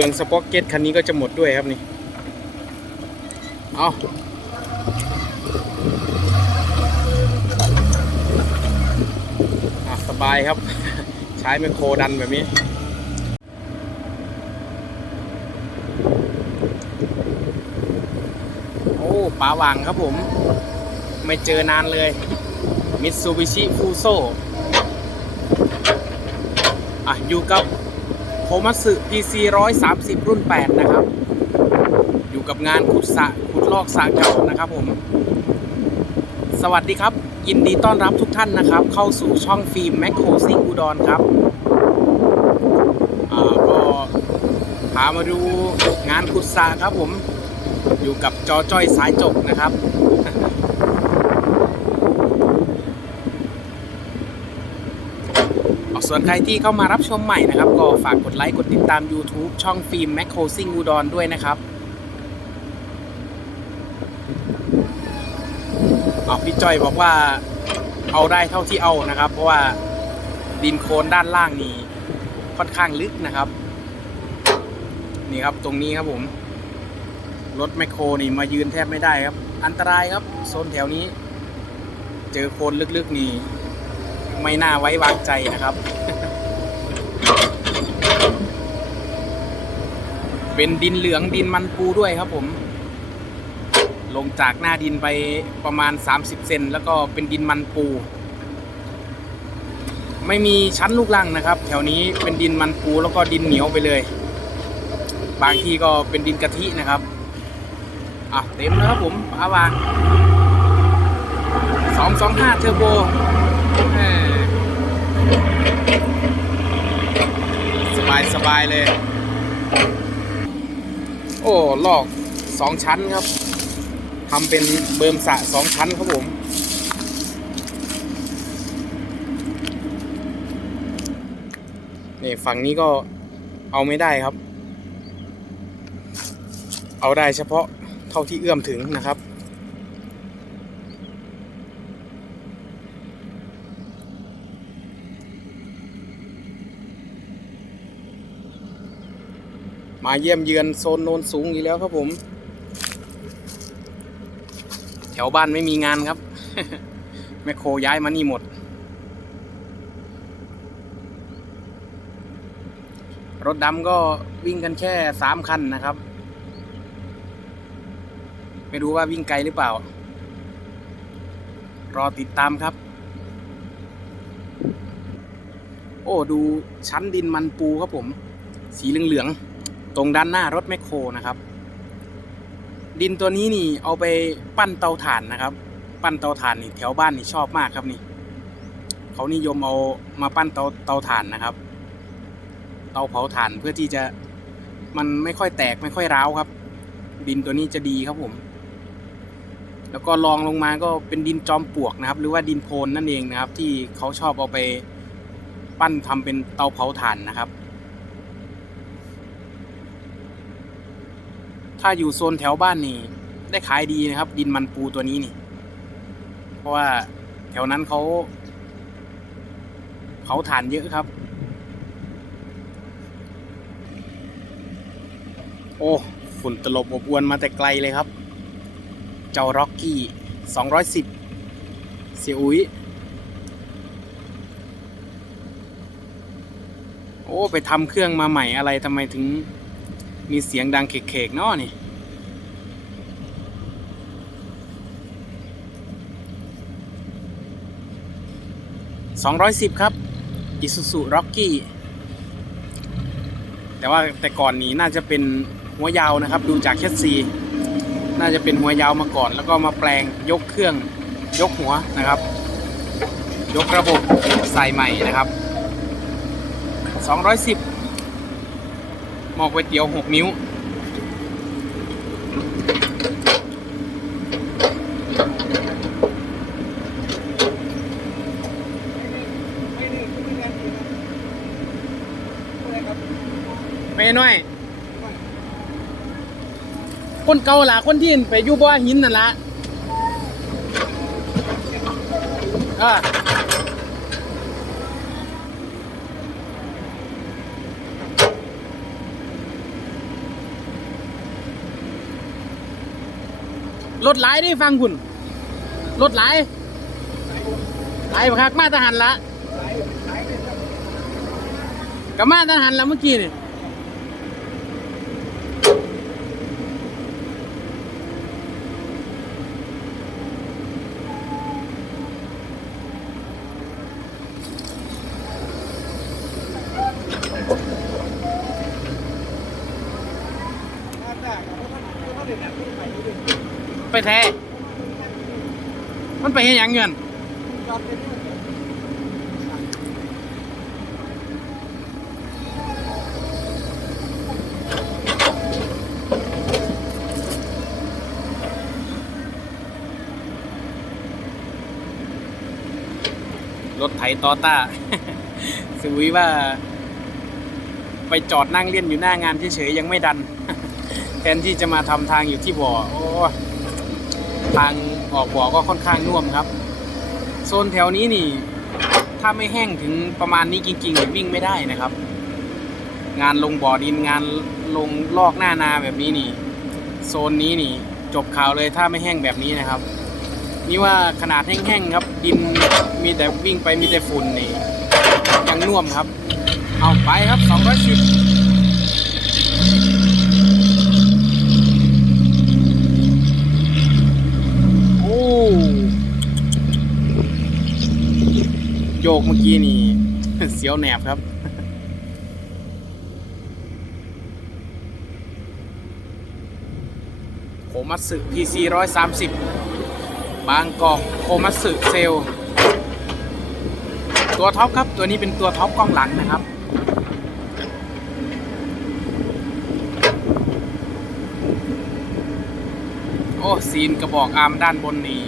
ฟืองสป็อกเก็ตคันนี้ก็จะหมดด้วยครับนี่ เอาสบายครับ ใช้ไมคโครดันแบบนี้โอ้ป๋าวางครับผม ไม่เจอนานเลยมิตซูบิชิฟูโซอะอยู่กับ โคมัสึ PC 130 รุ่น 8 นะครับ อยู่กับงานขุดสะขุดลอกสะเก่านะครับผม สวัสดีครับ ยินดีต้อนรับทุกท่านนะครับ เข้าสู่ช่องฟิล์มแมคโครซิงอุดรครับอ่าก็พามาดูงานขุดสะครับผม อยู่กับจอจ้อยสายจกนะครับ ส่วนใครที่เข้ามารับชมใหม่นะครับ ก็ฝากกดไลค์กดติดตาม YouTube ช่องฟิล์มแมคโครซิงอุดรด้วยนะครับเอาพี่จ้อยบอกว่าเอาได้เท่าที่เอานะครับ เพราะว่าดินโคลนด้านล่างนี่ค่อนข้างลึกนะครับ นี่ครับตรงนี้ครับผม รถแมคโครนี่มายืนแทบไม่ได้ครับ อันตรายครับโซนแถวนี้ เจอโคลนลึกๆนี่ ไม่น่าไว้วางใจนะครับ เป็นดินเหลืองดินมันปูด้วยครับผม ลงจากหน้าดินไปประมาณ 30 เซนแล้วก็เป็นดินมันปู ไม่มีชั้นลูกรังนะครับ แถวนี้เป็นดินมันปูแล้วก็ดินเหนียวไปเลย บางที่ก็เป็นดินกะทินะครับอะเต็มแล้วครับผมปาวาง225เทอร์โบ สบายสบายเลย โอ้ลอกสองชั้นครับทำเป็นเบิร์มสะสองชั้นครับผมนี่ฝั่งนี้ก็เอาไม่ได้ครับ เอาได้เฉพาะเท่าที่เอื้อมถึงนะครับ มาเยี่ยมเยือนโซนโนนสูงอีกแล้วครับผม แถวบ้านไม่มีงานครับ แมคโครย้ายมานี่หมด รถดำก็วิ่งกันแค่สามคันนะครับ ไม่รู้ว่าวิ่งไกลหรือเปล่า รอติดตามครับ โอ้ ดูชั้นดินมันปูครับผม สีเหลืองๆ ตรงด้านหน้ารถแมคโครนะครับ ดินตัวนี้นี่เอาไปปั้นเตาถ่านนะครับ ปั้นเตาถ่านนี่แถวบ้านนี่ชอบมากครับนี่เขานิยมเอามาปั้นเตาเตาถ่านนะครับ เตาเผาถ่านเพื่อที่จะมันไม่ค่อยแตกไม่ค่อยร้าวครับ ดินตัวนี้จะดีครับผม แล้วก็ลองลงมาก็เป็นดินจอมปลวกนะครับ หรือว่าดินโพนนั่นเองนะครับ ที่เขาชอบเอาไปปั้นทำเป็นเตาเผาถ่านนะครับ ถ้าอยู่โซนแถวบ้านนี่ ได้ขายดีนะครับ ดินมันปูตัวนี้นี่ เพราะว่าแถวนั้นเขาเผาถ่านเยอะครับ โอ้ฝุ่นตลบอบอวนมาแต่ไกลเลยครับ เจ้าร็อกกี้สองร้อยสิบเสียอุ้ยโอ้ ไปทำเครื่องมาใหม่อะไรทำไมถึง มีเสียงดังเคกๆเนาะนี่สองร้อยสิบครับอิสุสุร็อกกี้แต่ว่าแต่ก่อนนี้น่าจะเป็นหัวยาวนะครับ ดูจากแคสซีน่าจะเป็นหัวยาวมาก่อน แล้วก็มาแปลงยกเครื่องยกหัวนะครับ ยกระบบใส่ใหม่นะครับ 210 หม้อก๋วยเตี๋ยว6นิ้วไม่น้อย คนเก่าล่ะคนที่ไปอยู่บ่อหินนั่นละเออ รถหลายได้ฟังคุณรถหลายหลายบักคักมาทหารละกับมาทหารละเมื่อกี้นี่ไปแท้ มันไปเห็นยังเงินรถไถตอต้าสวีว่า ไปจอดนั่งเล่นอยู่หน้างานเฉยๆยังไม่ดัน แทนที่จะมาทำทางอยู่ที่บ่อโอ้ ทางออกบ่อก็ค่อนข้างน่วมครับ โซนแถวนี้นี่ ถ้าไม่แห้งถึงประมาณนี้จริงๆเนี่ยวิ่งไม่ได้นะครับ งานลงบ่อดินงานลงลอกหน้านาแบบนี้นี่ โซนนี้นี่ จบข่าวเลยถ้าไม่แห้งแบบนี้นะครับ นี่ว่าขนาดแห้งๆครับ ดินมีแต่วิ่งไปมีแต่ฝุ่นนี่ยังน่วมครับ เอาไปครับ210โอ้ โยกเมื่อกี้นี่ เสียวแหนบครับ โคมัตสึ PC 130 บางกอกโคมัตสึเซล ตัวท็อปครับ ตัวนี้เป็นตัวท็อปกล้องหลังนะครับโอ้ซีนกระบอกอาร์มด้านบนนี่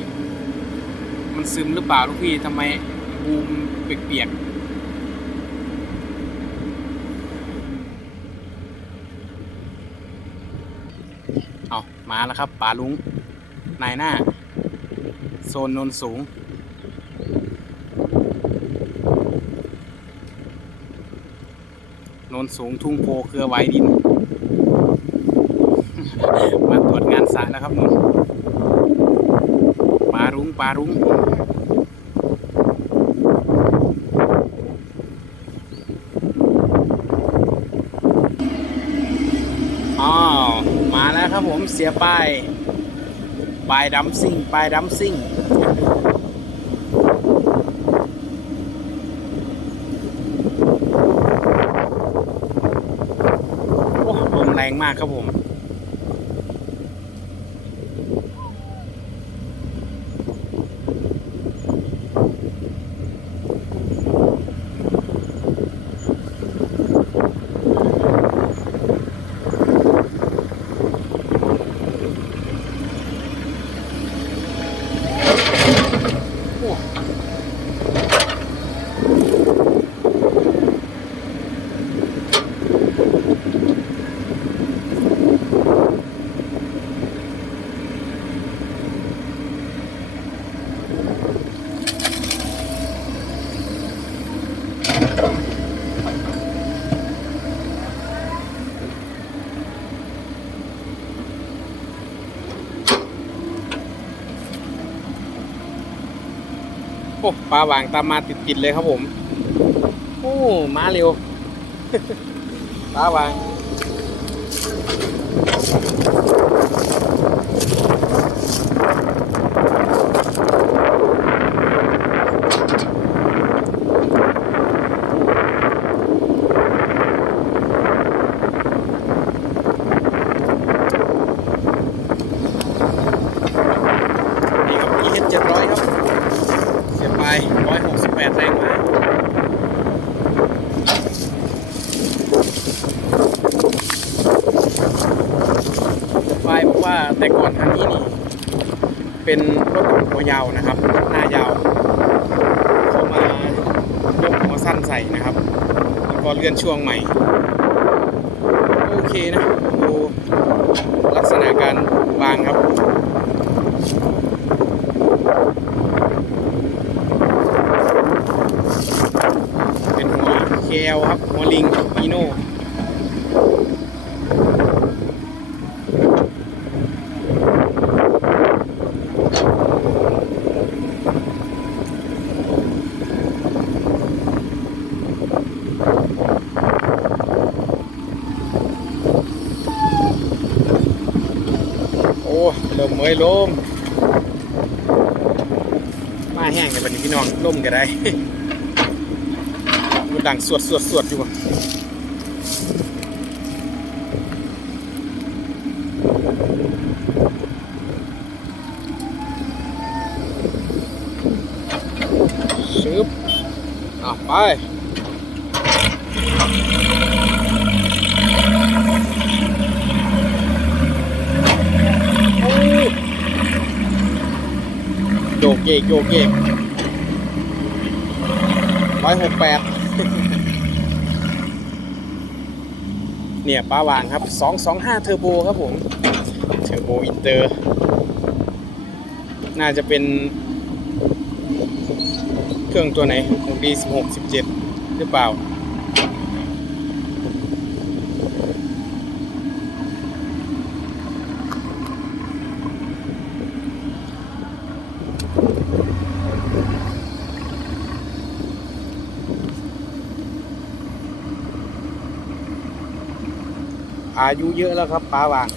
มันซึมหรือเปล่าลูกพี่ทำไม บูมเปียกๆเอามาแล้วครับป่าลุงนายหน้า โซนนนสูง นนสูงทุ่งโพเครือไวดิน มาตรวจงานสระแล้วครับนนปลารุ้งปลารุ้งอ้าว ครับผมเสียป้ายป้ายดัมซิ่งป้ายดัมซิ่งโอ้ลมแรงมากครับผม โอ้ปลาหวางตามมาติดๆเลยครับผม โอ้มาเร็ว ปลาหวาง นี่ครับ EH 700ครับ เสียบไป168 แรงม้าไฟบอกว่าแต่ก่อนคันนี้นี่ เป็นรถหัวยาวนะครับ หน้ายาวเข้ามายกหัวสั้นใส่นะครับแล้วก็เลื่อนช่วงใหม่ โอเคนะดูลักษณะการวางครับเป็นหัวเคลครับหัวลิงอีโน่ เอ้ยลมมาแห้งในบันนี้พี่น้องล่มก็ได้มันดังสวดสวดสวดอยู่ว่ะชึบอะไป ยกเกโยกเยกร้อยหกแปดเนี่ยป้าวางครับสองสองห้าเทอร์โบครับผม เทอร์โบอินเตอร์ น่าจะเป็น เครื่องตัวไหนหกพีสิบหกสิบเจ็ดหรือเปล่า อายุเยอะแล้วครับปลาวาง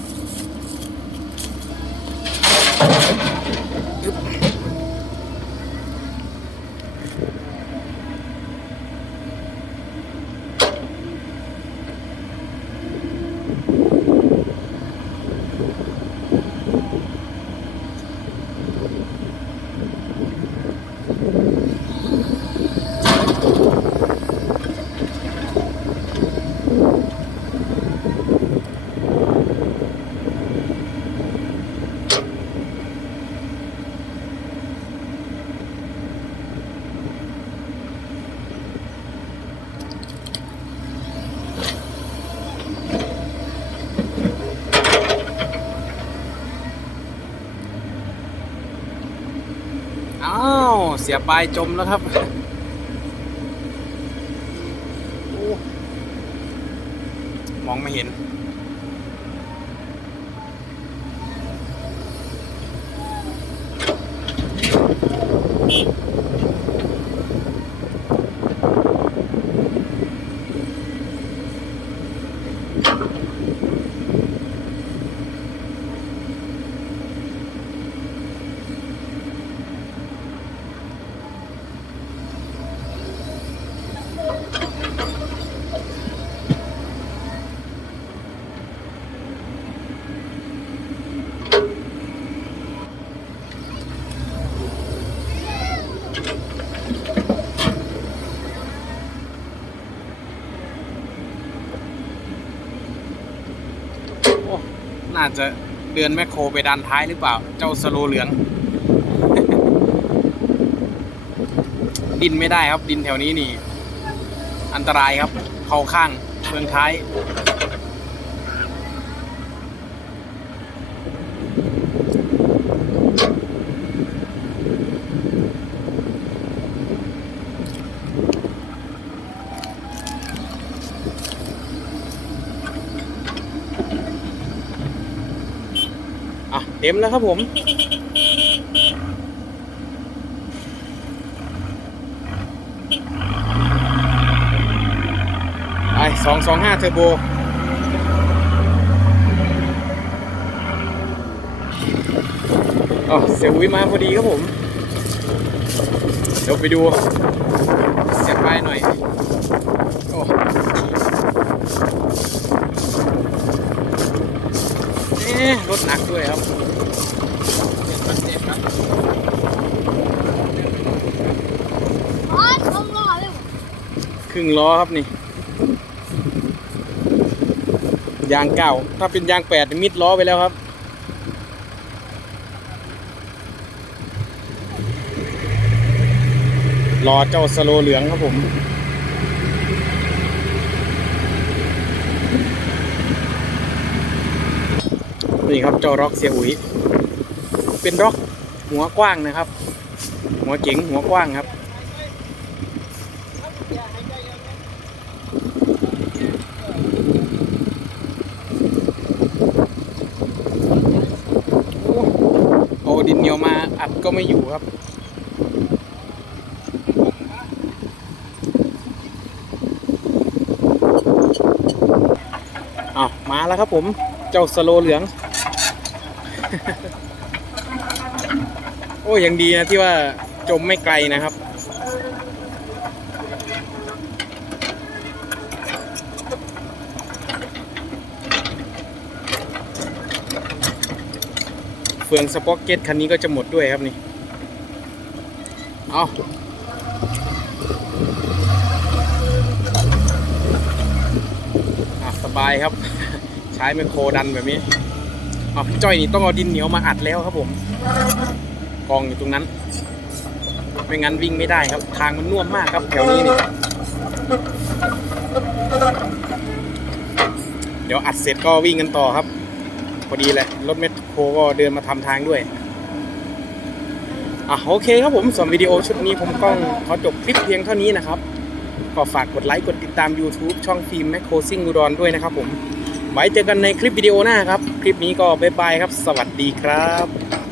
อ้าว เสียปลายจมแล้วครับมองไม่เห็น โอ้ น่าจะเดือนแมคโครไปดันท้ายหรือเปล่า เจ้าสโลเหลือง ดินไม่ได้ครับดินแถวนี้นี่ อันตรายครับ เข้าข้างเฟืองท้าย เต็มแล้วครับผมไปสองสองห้าเทอร์โบอ๋อเสียอุ้ยมาพอดีครับผม เดี๋ยวไปดู เสียบไปหน่อย โอ้เอ๊ะรถหนักด้วยครับเจ็บครับเจ็บครับ อ๋อลงรอเลย ครึ่งล้อครับนี่ ยางเก่า ถ้าเป็นยางแปดมิดล้อไปแล้วครับรอเจ้าสโลเหลืองครับผมนี่ครับเจ้าร็อกเสียอุ๋ยเป็นร็อกหัวกว้างนะครับ หัวเก๋งหัวกว้างครับ โอ้ดินเหนียวมา อัดก็ไม่อยู่ครับอ้าวมาแล้วครับผม เจ้าสโลเหลือง โอ้ยังดีนะที่ว่าจมไม่ไกลนะครับ ฟืองสป็อกเก็ตคันนี้ก็จะหมดด้วยครับนี่ เอาสบายครับ ใช้ไมคโครดันแบบนี้เอาพี่จ้อยนี่ต้องเอาดินเหนียวมาอัดแล้วครับผม กองอยู่ตรงนั้น ไม่งั้นวิ่งไม่ได้ครับ ทางมันน่วมมากครับแถวนี้นี่เดี๋ยวอัดเสร็จก็วิ่งกันต่อครับ พอดีแหละรถเมค โคก็เดินมาทำทางด้วย อะโอเคครับผมส่วนวิดีโอชุดนี้ผมก็ขอจบคลิปเพียงเท่านี้นะครับ ก็ฝากกดไลค์กดติดตาม YouTube ช่องฟิล์มแมคโครซิ่งอุดรด้วยนะครับผม ไว้เจอกันในคลิปวิดีโอหน้าครับ คลิปนี้ก็บ๊ายบายครับ สวัสดีครับ